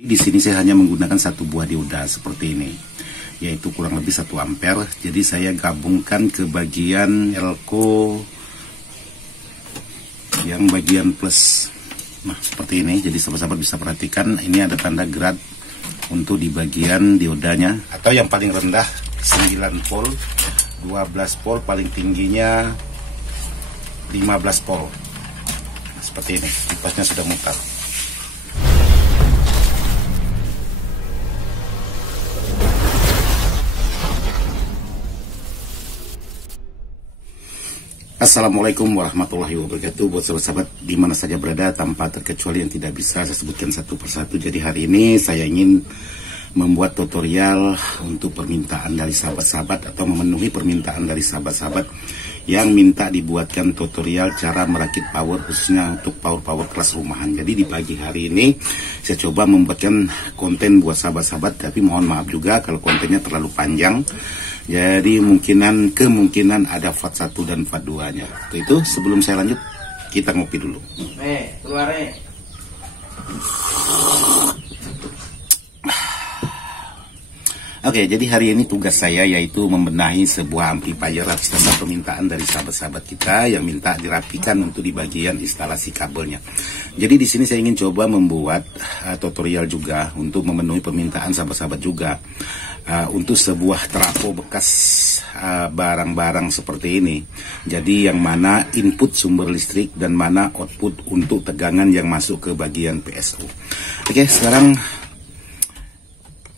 Di sini saya hanya menggunakan satu buah dioda seperti ini, yaitu kurang lebih 1 ampere. Jadi saya gabungkan ke bagian elko yang bagian plus. Nah, seperti ini. Jadi sahabat-sahabat bisa perhatikan, ini ada tanda grad untuk di bagian diodanya, atau yang paling rendah 9 volt, 12 volt, paling tingginya 15 volt. Nah, seperti ini, kipasnya sudah mutar. Assalamualaikum warahmatullahi wabarakatuh. Buat sahabat-sahabat di mana saja berada, tanpa terkecuali yang tidak bisa saya sebutkan satu persatu. Jadi hari ini saya ingin membuat tutorial untuk permintaan dari sahabat-sahabat, atau memenuhi permintaan dari sahabat-sahabat yang minta dibuatkan tutorial cara merakit power, khususnya untuk power kelas rumahan. Jadi di pagi hari ini saya coba membuatkan konten buat sahabat-sahabat, tapi mohon maaf juga kalau kontennya terlalu panjang. Jadi kemungkinan ada part 1 dan part 2-nya. Itu sebelum saya lanjut, kita ngopi dulu. Keluar. Oke, jadi hari ini tugas saya yaitu membenahi sebuah amplifier atas dasar permintaan dari sahabat-sahabat kita yang minta dirapikan untuk di bagian instalasi kabelnya. Jadi di sini saya ingin coba membuat tutorial juga untuk memenuhi permintaan sahabat-sahabat juga. Untuk sebuah trafo bekas barang-barang seperti ini. Jadi yang mana input sumber listrik dan mana output untuk tegangan yang masuk ke bagian PSU. Oke, sekarang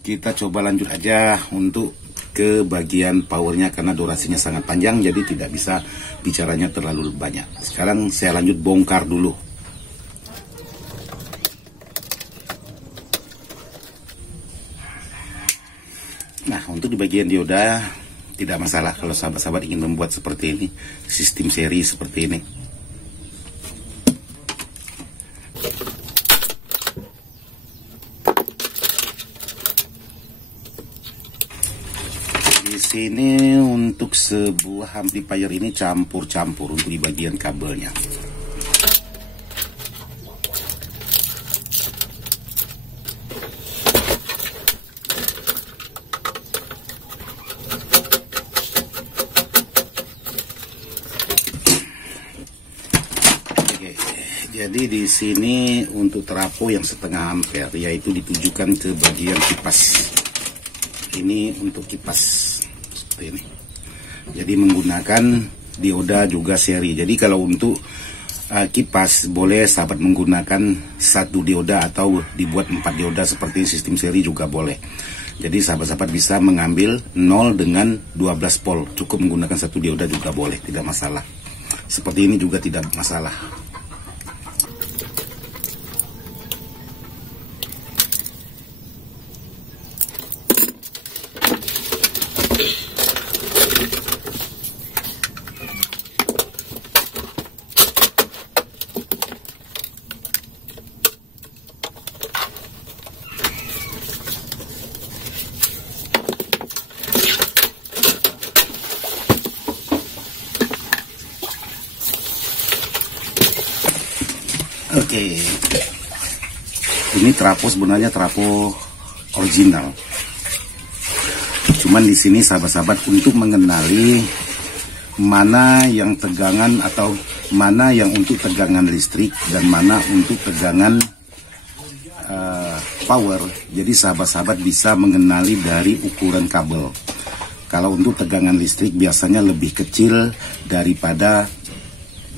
kita coba lanjut aja untuk ke bagian powernya, karena durasinya sangat panjang, jadi tidak bisa bicaranya terlalu banyak. Sekarang saya lanjut bongkar dulu. Nah, untuk di bagian dioda tidak masalah kalau sahabat-sahabat ingin membuat seperti ini, sistem seri seperti ini. Di sini untuk sebuah amplifier ini campur-campur untuk di bagian kabelnya. Jadi di sini untuk trafo yang 1/2 ampere, yaitu ditujukan ke bagian kipas. Ini untuk kipas seperti ini. Jadi menggunakan dioda juga seri. Jadi kalau untuk kipas boleh sahabat menggunakan 1 dioda atau dibuat 4 dioda seperti sistem seri juga boleh. Jadi sahabat-sahabat bisa mengambil 0 dengan 12 volt. Cukup menggunakan 1 dioda juga boleh, tidak masalah. Seperti ini juga tidak masalah. Oke, ini trafo sebenarnya trafo original. Cuman di sini sahabat-sahabat untuk mengenali mana yang tegangan atau mana yang untuk tegangan listrik dan mana untuk tegangan power. Jadi sahabat-sahabat bisa mengenali dari ukuran kabel. Kalau untuk tegangan listrik biasanya lebih kecil daripada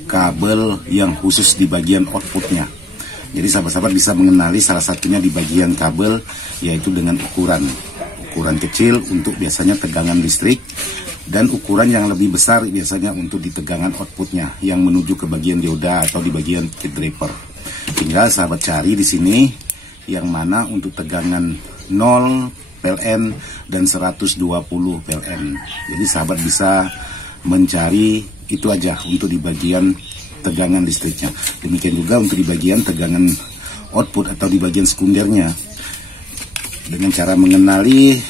kabel yang khusus di bagian outputnya. Jadi sahabat-sahabat bisa mengenali salah satunya di bagian kabel, yaitu dengan ukuran kecil untuk biasanya tegangan listrik, dan ukuran yang lebih besar biasanya untuk di tegangan outputnya yang menuju ke bagian dioda atau di bagian kit driver. Tinggal sahabat cari di sini yang mana untuk tegangan 0 PLN dan 120 PLN. Jadi sahabat bisa mencari itu aja untuk di bagian tegangan listriknya. Demikian juga untuk di bagian tegangan output atau di bagian sekundernya. Dengan cara mengenali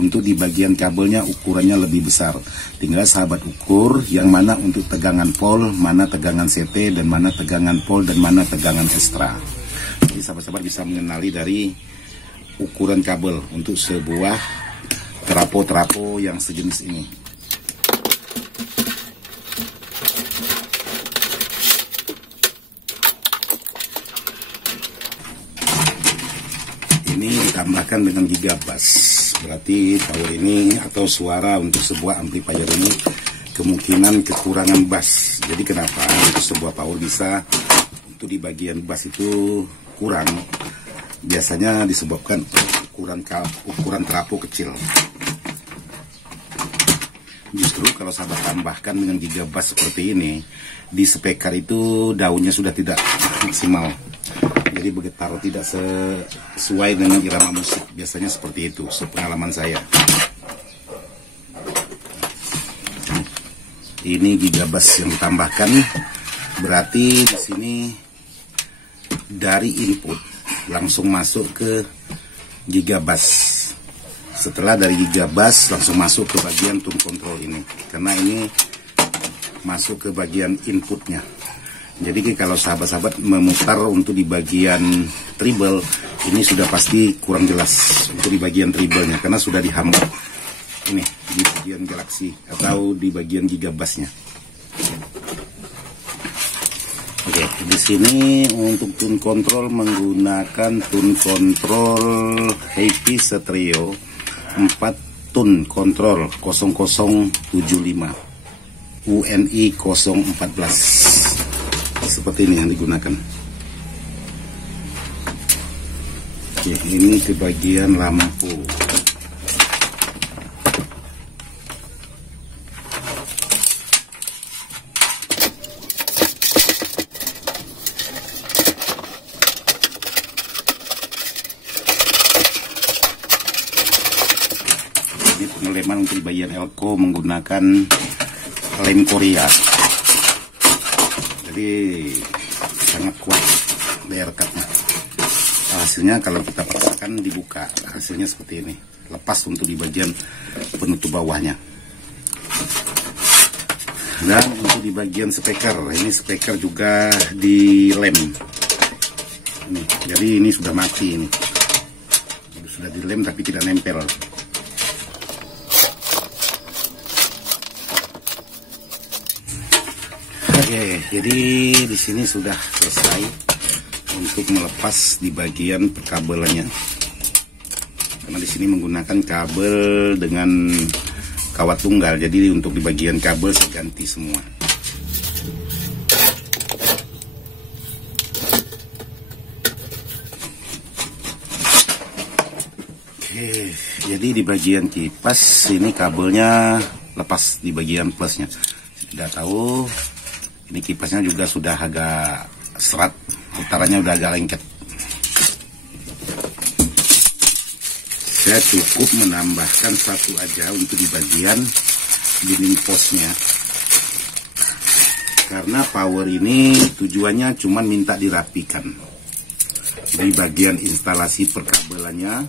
untuk di bagian kabelnya ukurannya lebih besar. Tinggal sahabat ukur yang mana untuk tegangan pol, mana tegangan CT, dan mana tegangan pol, dan mana tegangan ekstra. Jadi sahabat-sahabat bisa mengenali dari ukuran kabel untuk sebuah trapo yang sejenis ini. Ini ditambahkan dengan gigabass, berarti power ini atau suara untuk sebuah amplifier ini kemungkinan kekurangan bass. Jadi kenapa untuk sebuah power bisa untuk di bagian bass itu kurang? Biasanya disebabkan ukuran trapo kecil. Justru kalau sahabat tambahkan dengan gigabass seperti ini, di speaker itu daunnya sudah tidak maksimal. Jadi bergetar tidak sesuai dengan irama musik. Biasanya seperti itu, sepengalaman saya. Ini gigabass yang ditambahkan, berarti di sini dari input langsung masuk ke gigabass. Setelah dari gigabass langsung masuk ke bagian tone control ini, karena ini masuk ke bagian inputnya. Jadi kalau sahabat-sahabat memutar untuk di bagian treble, ini sudah pasti kurang jelas untuk di bagian treble-nya karena sudah dihambat ini di bagian galaksi atau di bagian gigabassnya. Oke, di sini untuk tune control menggunakan tune control Happy Stereo 4 tune control 0075 UNI 014. Seperti ini yang digunakan. Oke, ini ke bagian lampu. Ini pengeleman untuk bagian elko menggunakan lem Korea. Jadi sangat kuat daya rekatnya. Hasilnya kalau kita paksakan dibuka, hasilnya seperti ini. Lepas untuk di bagian penutup bawahnya. Dan untuk di bagian speaker, ini speaker juga dilem. Ini, jadi ini sudah mati ini. Sudah dilem tapi tidak nempel. Oke, jadi di sini sudah selesai untuk melepas di bagian perkabelannya. Karena di sini menggunakan kabel dengan kawat tunggal, jadi untuk di bagian kabel saya ganti semua. Oke, jadi di bagian kipas ini kabelnya lepas di bagian plusnya. Saya tidak tahu. Ini kipasnya juga sudah agak serat, putarannya udah agak lengket. Saya cukup menambahkan satu aja untuk di bagian dinding posnya. Karena power ini tujuannya cuma minta dirapikan di bagian instalasi perkabelannya.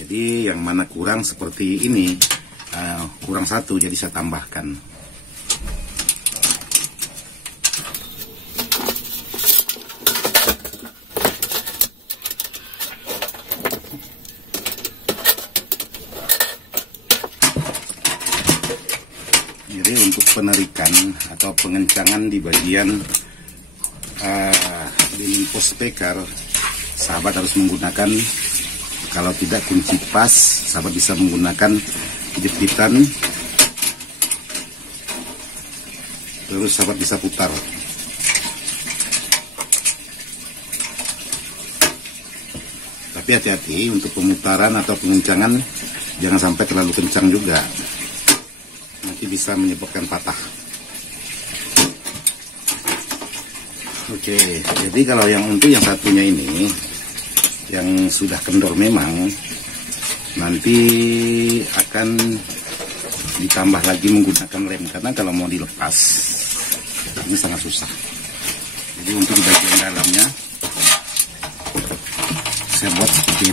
Jadi yang mana kurang seperti ini, kurang satu, jadi saya tambahkan. Jadi untuk penarikan atau pengencangan di bagian dinding pos speaker, sahabat harus menggunakan, kalau tidak kunci pas, sahabat bisa menggunakan jepitan, terus sahabat bisa putar. Tapi hati-hati untuk pemutaran atau pengencangan, jangan sampai terlalu kencang juga. Nanti bisa menyebabkan patah. Oke, jadi kalau yang untuk yang satunya ini, yang sudah kendor memang, nanti akan ditambah lagi menggunakan lem, karena kalau mau dilepas ini sangat susah. Jadi untuk di bagian dalamnya saya buat seperti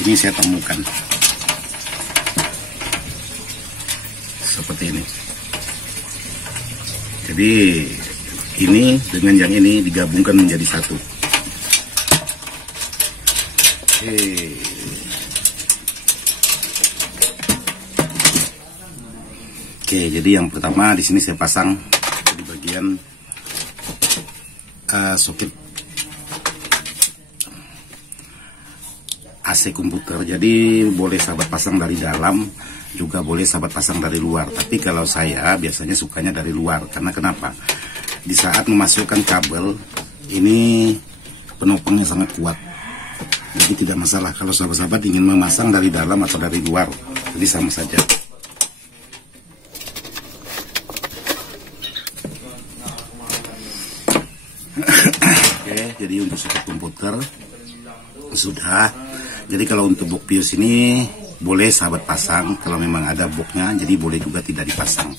ini saya temukan seperti ini. Jadi ini dengan yang ini digabungkan menjadi satu. Oke. Oke, jadi yang pertama di sini saya pasang di bagian soket AC komputer. Jadi boleh sahabat pasang dari dalam, juga boleh sahabat pasang dari luar. Tapi kalau saya biasanya sukanya dari luar, karena kenapa? Di saat memasukkan kabel ini penopangnya sangat kuat, jadi tidak masalah kalau sahabat-sahabat ingin memasang dari dalam atau dari luar, jadi sama saja. Oke, jadi untuk soket komputer sudah. Jadi kalau untuk box pius ini boleh sahabat pasang kalau memang ada boxnya, jadi boleh juga tidak dipasang.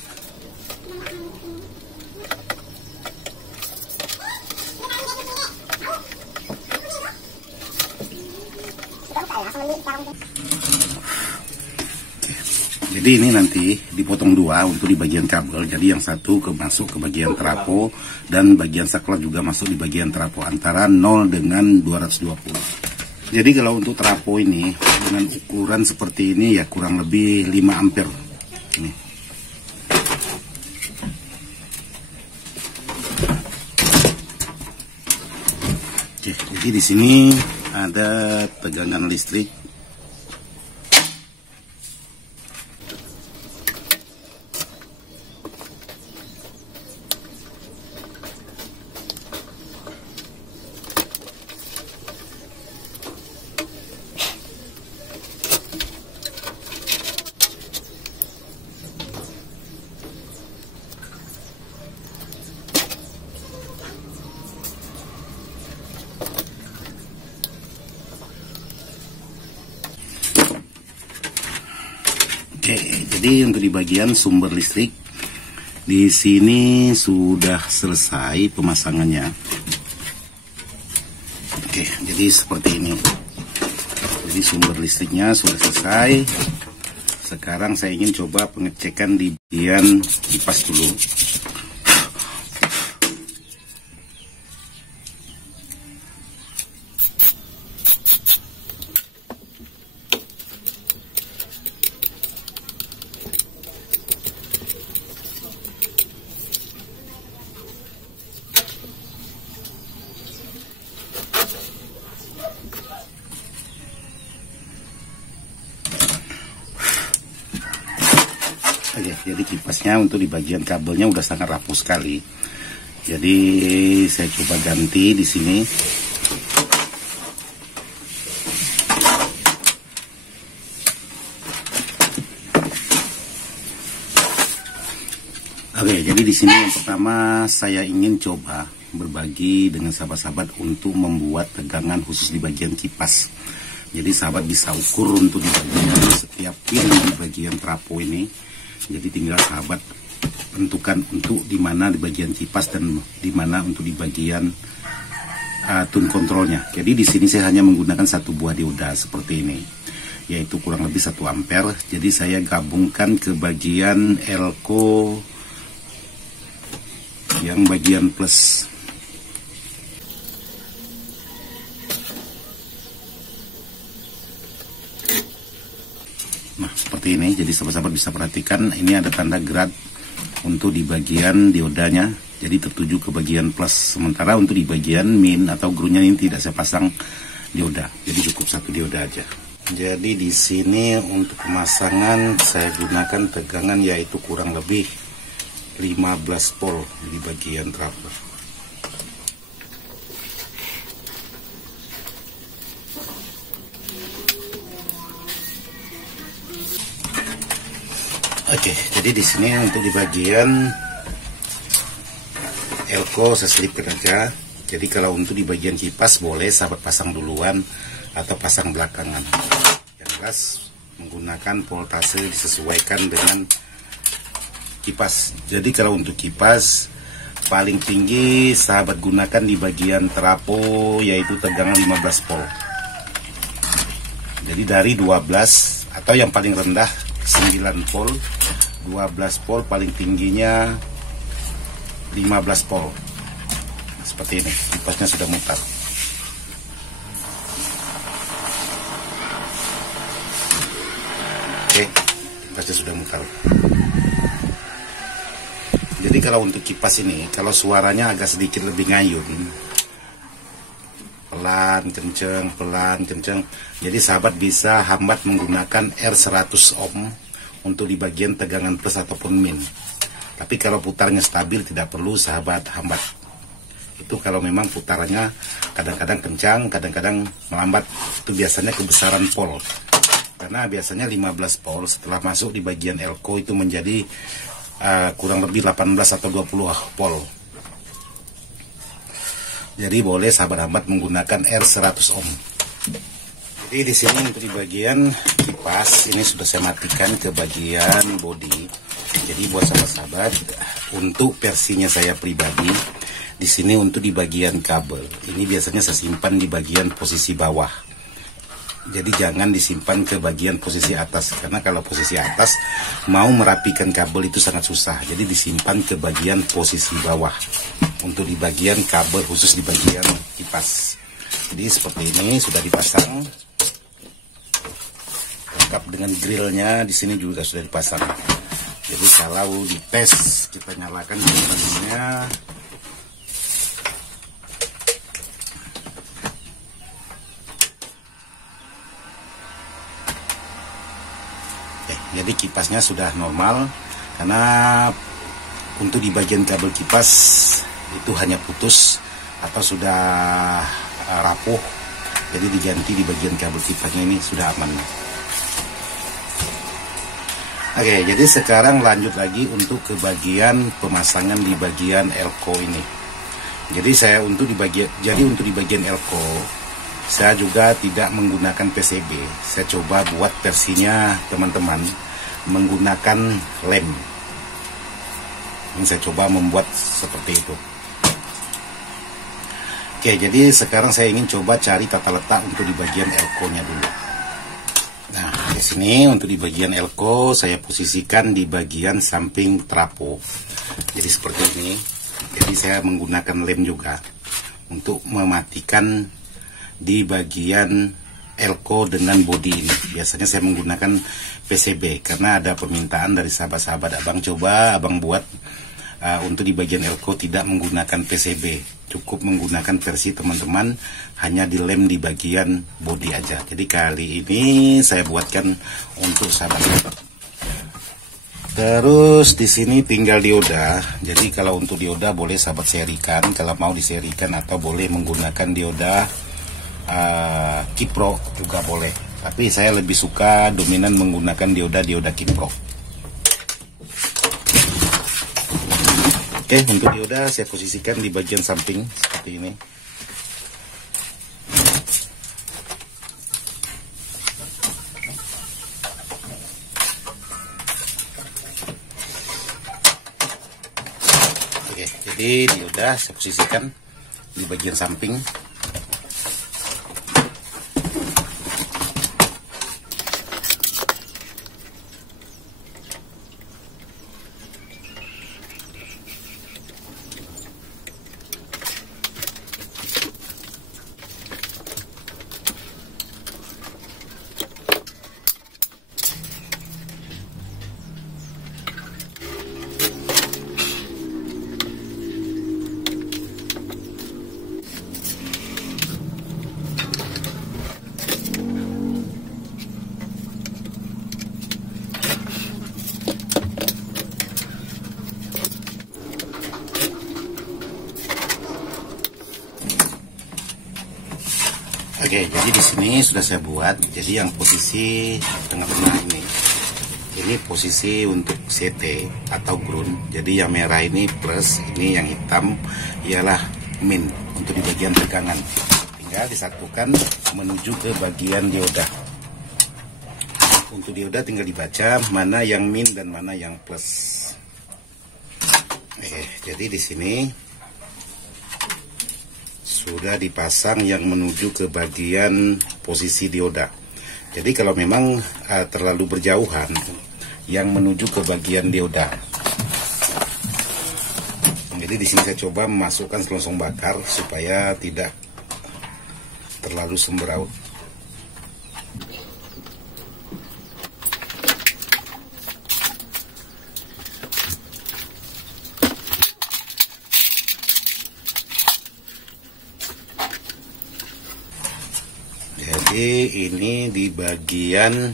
Jadi ini nanti dipotong dua untuk di bagian kabel. Jadi yang satu masuk ke bagian trafo dan bagian saklar juga masuk di bagian trafo antara 0 dengan 220. Jadi kalau untuk trafo ini dengan ukuran seperti ini ya kurang lebih 5 ampere. Ini. Oke, jadi di sini ada tegangan listrik. Oke, jadi untuk di bagian sumber listrik di sini sudah selesai pemasangannya. Oke, jadi seperti ini. Jadi sumber listriknya sudah selesai. Sekarang saya ingin coba pengecekan di bagian kipas dulu. Oke, jadi kipasnya untuk di bagian kabelnya udah sangat rapuh sekali. Jadi saya coba ganti di sini. Oke, jadi di sini yang pertama saya ingin coba berbagi dengan sahabat-sahabat untuk membuat tegangan khusus di bagian kipas. Jadi sahabat bisa ukur untuk di bagian setiap pin di bagian trafo ini. Jadi tinggal sahabat tentukan untuk di mana di bagian kipas dan di mana untuk di bagian tune kontrolnya. Jadi di sini saya hanya menggunakan satu buah dioda seperti ini, yaitu kurang lebih 1 ampere. Jadi saya gabungkan ke bagian elko yang bagian plus. Nah, seperti ini. Jadi sahabat-sahabat bisa perhatikan ini ada tanda grad untuk di bagian diodanya. Jadi tertuju ke bagian plus. Sementara untuk di bagian min atau groundnya ini tidak saya pasang dioda. Jadi cukup satu dioda aja. Jadi di sini untuk pemasangan saya gunakan tegangan yaitu kurang lebih 15 volt di bagian trafo. Oke, jadi di sini untuk di bagian elko saya selipkan aja. Jadi kalau untuk di bagian kipas boleh sahabat pasang duluan atau pasang belakangan. Yang jelas menggunakan voltase disesuaikan dengan kipas. Jadi kalau untuk kipas paling tinggi sahabat gunakan di bagian trafo yaitu tegangan 15 volt. Jadi dari 12 atau yang paling rendah 9 volt, 12 volt, paling tingginya 15 volt. Seperti ini, kipasnya sudah mutar. Oke, kipasnya sudah mutar. Jadi kalau untuk kipas ini, kalau suaranya agak sedikit lebih ngayun, pelan kenceng. Jadi sahabat bisa hambat menggunakan R100 ohm untuk di bagian tegangan plus ataupun min. Tapi kalau putarnya stabil tidak perlu sahabat hambat. Itu kalau memang putarannya kadang-kadang kencang, kadang-kadang melambat. Itu biasanya kebesaran pol. Karena biasanya 15 pol setelah masuk di bagian elko itu menjadi kurang lebih 18 atau 20 pol. Jadi boleh sahabat hambat menggunakan R100 ohm. Jadi di sini untuk di bagian kipas ini sudah saya matikan ke bagian body. Jadi buat sahabat-sahabat, untuk versinya saya pribadi, di sini untuk di bagian kabel ini biasanya saya simpan di bagian posisi bawah. Jadi jangan disimpan ke bagian posisi atas, karena kalau posisi atas mau merapikan kabel itu sangat susah. Jadi disimpan ke bagian posisi bawah untuk di bagian kabel khusus di bagian kipas. Jadi seperti ini sudah dipasang, lengkap dengan grillnya. Di sini juga sudah dipasang. Jadi kalau dites kita nyalakan kipas-nya. Jadi kipasnya sudah normal, karena untuk di bagian kabel kipas itu hanya putus atau sudah rapuh, jadi diganti di bagian kabel kipasnya ini sudah aman. Oke, jadi sekarang lanjut lagi untuk ke bagian pemasangan di bagian elko ini. Jadi untuk di bagian elko saya juga tidak menggunakan PCB. Saya coba buat versinya teman-teman menggunakan lem. Ini saya coba membuat seperti itu. Oke, jadi sekarang saya ingin coba cari tata letak untuk di bagian elko-nya dulu. Nah, di sini untuk di bagian elko saya posisikan di bagian samping trapo. Jadi seperti ini. Jadi saya menggunakan lem juga untuk mematikan di bagian elko dengan body ini. Biasanya saya menggunakan PCB karena ada permintaan dari sahabat-sahabat, abang buat untuk di bagian elko tidak menggunakan PCB, cukup menggunakan versi teman-teman hanya dilem di bagian body aja. Jadi kali ini saya buatkan untuk sahabat. Terus di sini tinggal dioda. Jadi kalau untuk dioda boleh sahabat serikan kalau mau diserikan, atau boleh menggunakan dioda Kipro juga boleh, tapi saya lebih suka dominan menggunakan dioda Kipro. Oke, untuk dioda saya posisikan di bagian samping seperti ini. Oke, jadi dioda saya posisikan di bagian samping. Oke, jadi di sini sudah saya buat. Jadi yang posisi tengah-tengah ini posisi untuk CT atau ground. Jadi yang merah ini plus, ini yang hitam ialah min untuk di bagian tegangan. Tinggal disatukan menuju ke bagian dioda. Untuk dioda tinggal dibaca mana yang min dan mana yang plus. Oke, jadi di sini sudah dipasang yang menuju ke bagian posisi dioda. Jadi kalau memang terlalu berjauhan, yang menuju ke bagian dioda. Jadi di sini saya coba memasukkan selongsong bakar supaya tidak terlalu sembraut. ini di bagian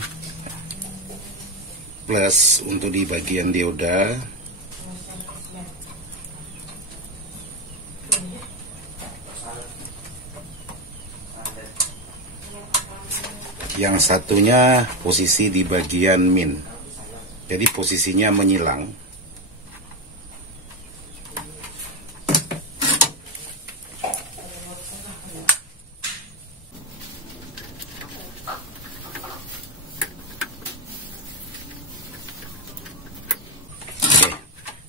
plus untuk di bagian dioda. Yang satunya posisi di bagian min. Jadi posisinya menyilang.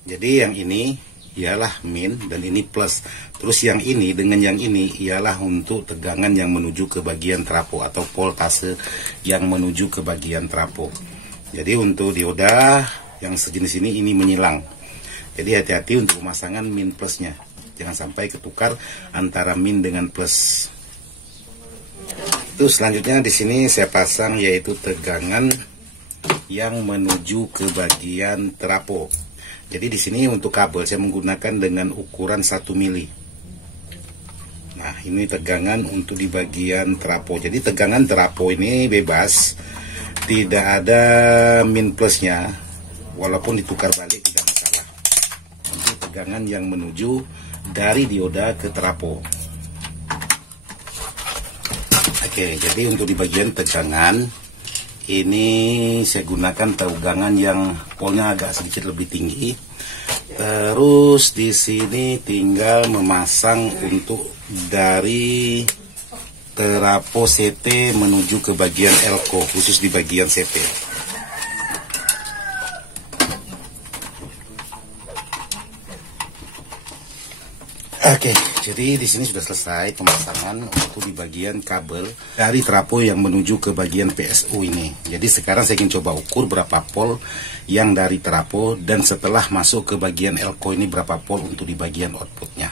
Jadi yang ini ialah min dan ini plus. Terus yang ini dengan yang ini ialah untuk tegangan yang menuju ke bagian trapo atau voltase yang menuju ke bagian trapo. Jadi untuk dioda yang sejenis ini menyilang. Jadi hati-hati untuk pemasangan min plusnya. Jangan sampai ketukar antara min dengan plus. Itu selanjutnya di sini saya pasang yaitu tegangan yang menuju ke bagian trapo. Jadi di sini untuk kabel saya menggunakan dengan ukuran 1 mili. Nah, ini tegangan untuk di bagian trapo. Jadi tegangan trapo ini bebas, tidak ada min plusnya, walaupun ditukar balik tidak masalah. Untuk tegangan yang menuju dari dioda ke trapo. Oke, jadi untuk di bagian tegangan ini saya gunakan tegangan yang polnya agak sedikit lebih tinggi. Terus di sini tinggal memasang untuk dari trapo CT menuju ke bagian elko, khusus di bagian CT. Oke, jadi di sini sudah selesai pemasangan untuk di bagian kabel dari trapo yang menuju ke bagian PSU ini. Jadi sekarang saya ingin coba ukur berapa volt yang dari trapo dan setelah masuk ke bagian elko ini berapa volt untuk di bagian outputnya.